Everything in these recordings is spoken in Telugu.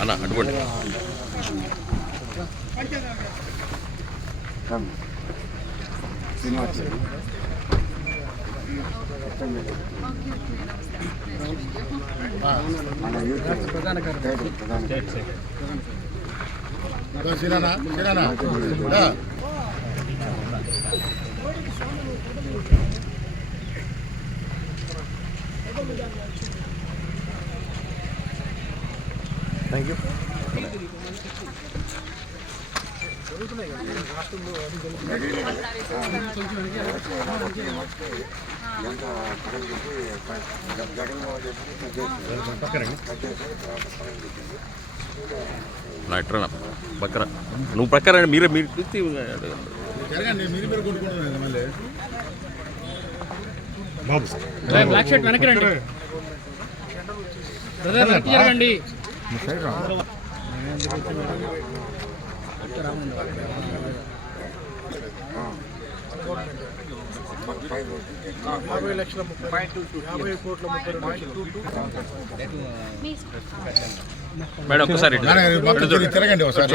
అన్న అటువంటి సిరానా సిరానా రా. నా ఇట్రా పక్కన నువ్వు ప్రక్కన మీరే మీరు తీసి జరగండి మీరు మీరు కొట్టుకుంటున్నారు మళ్ళీ బ్లాక్ షర్ట్ వెనక్కి రండి. బ్రదర్ వెనక్కి జరగండి. సైడ్ రా రాముండ మేడం తిరిగి తిరగండి ఒకసారి.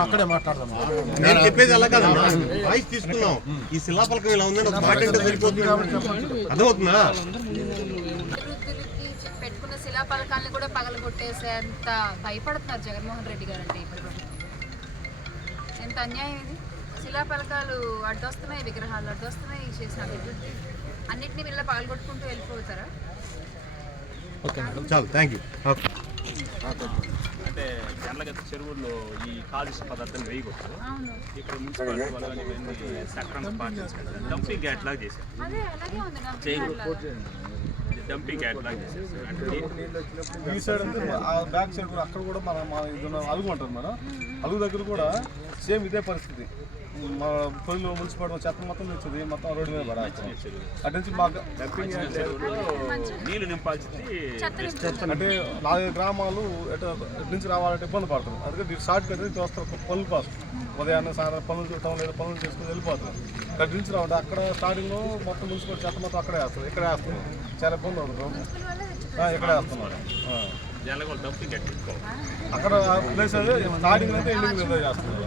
అక్కడే మాట్లాడదాం. నేను చెప్పేది అలా వాయిస్ తీసుకున్నాం. ఈ శిలాపలకం ఇలా ఉందని ఒక మాట అర్థమవుతుందా? పెట్టుకున్న శిలాపలకాలను కూడా పగలగొట్టేసేంత భయపడుతున్నారు జగన్మోహన్ రెడ్డి గారు అంటే ఇప్పుడు ఎంత అన్యాయం ఇది? శిలాపలకాలు అడ్డొస్తున్నాయి విగ్రహాలు అడ్డొస్తున్నాయి చేసిన అభివృద్ధి అన్నిటిని వీళ్ళ పగలగొట్టుకుంటూ వెళ్ళిపోతారా? చాలు. థ్యాంక్ యూ అంటే జనరల్గా చెరువుల్లో ఈ కాలుష్య పదార్థాలు వేయకూడదు. అవును. ఇక్కడ మున్సిపాలిటీ వాళ్ళు ఇవన్నీ సక్రమంగా పాటించారు డంపింగ్ యార్డ్ లాగా చేశారు అదే అలాగే ఉంది నా డంపింగ్ యార్డ్ లాగా చేశారు అంటే ఈ సైడ్ అంటే ఆ బ్యాక్ సైడ్ కూడా అక్కడ కూడా మన అలుగు ఉంటుంది మేడం. అలుగు దగ్గర కూడా సేమ్ ఇదే పరిస్థితి. మా పొయ్యిలో మున్సిపాలిటీ చెత్త మొత్తం తెచ్చింది మొత్తం రోడ్డు మీద పడాలి. అటు నుంచి మాకు నింపాల్సింది అంటే నాలుగు గ్రామాలు ఎటు నుంచి రావాలంటే ఇబ్బంది పడుతుంది. అందుకే షార్ట్ కట్ నుంచి వస్తారు పనులు పాస్ ఉదయాన్నే సాయంత్రం పనులు టౌన్ ఏదో పనులు చేసుకుని వెళ్ళిపోతారు. అక్కడి నుంచి రావాలి అక్కడ స్టార్టింగ్లో మొత్తం మున్సిపాలిటీ చెత్త మొత్తం అక్కడే వేస్తారు. ఇక్కడే వేస్తున్నారు చాలా ఇబ్బంది అవుతుంది. ఇక్కడే వేస్తున్నారు. అక్కడ ప్లేస్ స్టార్టింగ్ అయితే ఎండింగ్ చేస్తున్నారు.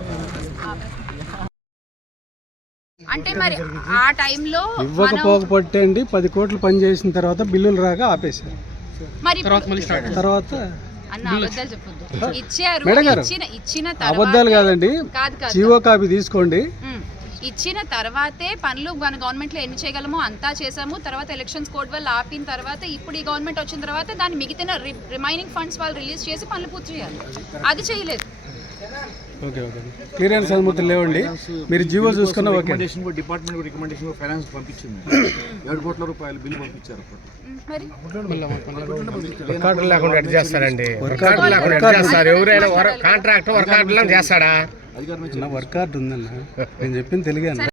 అంటే మరి ఆ టైంలో మనం ఇవ్వకపోకపోతే అండి పది కోట్లు పని చేసిన తర్వాత బిల్లులు రాగా ఆపేశారు. మరి తర్వాత ఇచ్చిన ఇచ్చిన అబద్ధాలు తర్వాత కాదండి. కాదు కాదు జీవో కాపీ తీసుకోండి. ఇచ్చిన తర్వాతే పనులు మన గవర్నమెంట్లో ఎన్ని చేయగలమో అంతా చేసాము తర్వాత ఎలక్షన్స్ కోడ్ వల్ల ఆపిన తర్వాత ఇప్పుడు ఈ గవర్నమెంట్ వచ్చిన తర్వాత దాన్ని మిగిలిన రిమైనింగ్ ఫండ్స్ వాళ్ళు రిలీజ్ చేసి పనులు పూర్తి చేయాలి. అది చేయలేదు. Okay okay. క్లియరెన్స్ అనుమతులు లేవండి. మీరు జీవో చూసుకున్న okay. Recommendation department recommendation finance పంపించింది. ఏడు కోట్ల రూపాయలు బిల్లు పంపించారు లేకుండా చేస్తారండి. లేకుండా చేస్తారు. ఎవరైనా కాంట్రాక్ట్ వర్కౌట్ చేస్తాడా? అధికారం వర్క్ కార్డు ఉందన్న. నేను చెప్పింది తెలియదు